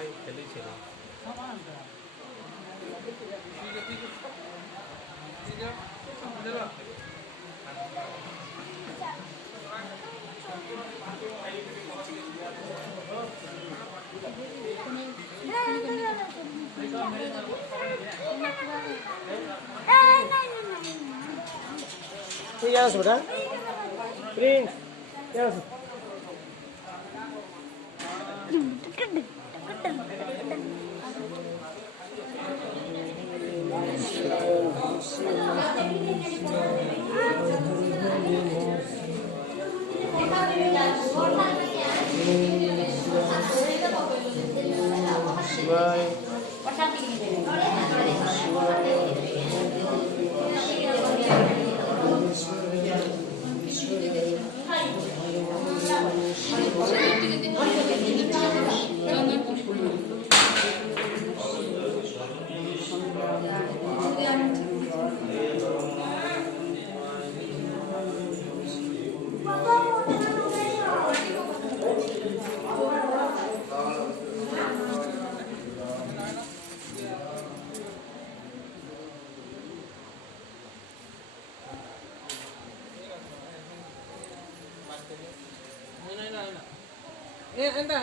काय खेली ছিল ठीक है बेटा प्रिंस यस शिवाय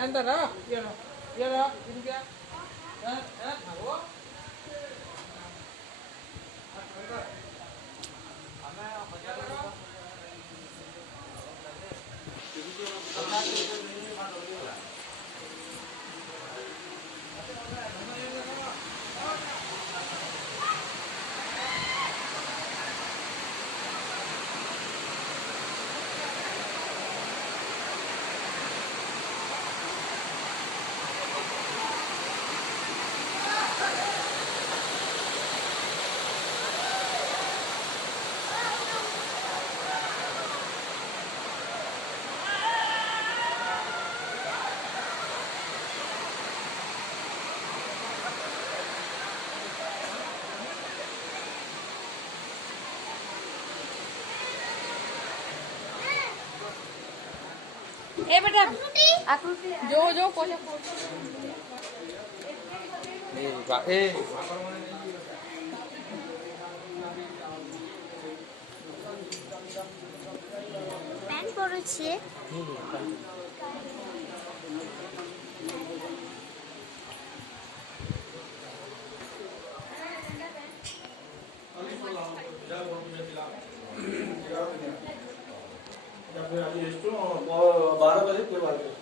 entar dah ya dah ini dia tahu ए बेटा आकृति जो जो कोई প্যান্ট পরেছে ಎಷ್ಟು 12 बजे कोई बात नहीं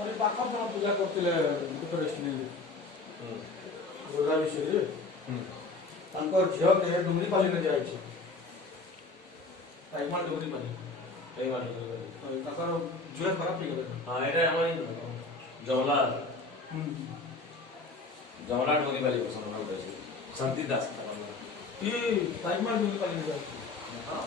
और पाखा पण पूजा करथिले प्रिपरेशन गोरा विषय तांकर झियो के डुमरी पाली ने जाय छै टाइमा डुमरी पाली ताकर झियो खराब नहीं गेले हां एटा हमर जवला जवला डुमरी पाली पसंद ना होय छै शांति दास ये टाइमा डुमरी पाली ने जाय हां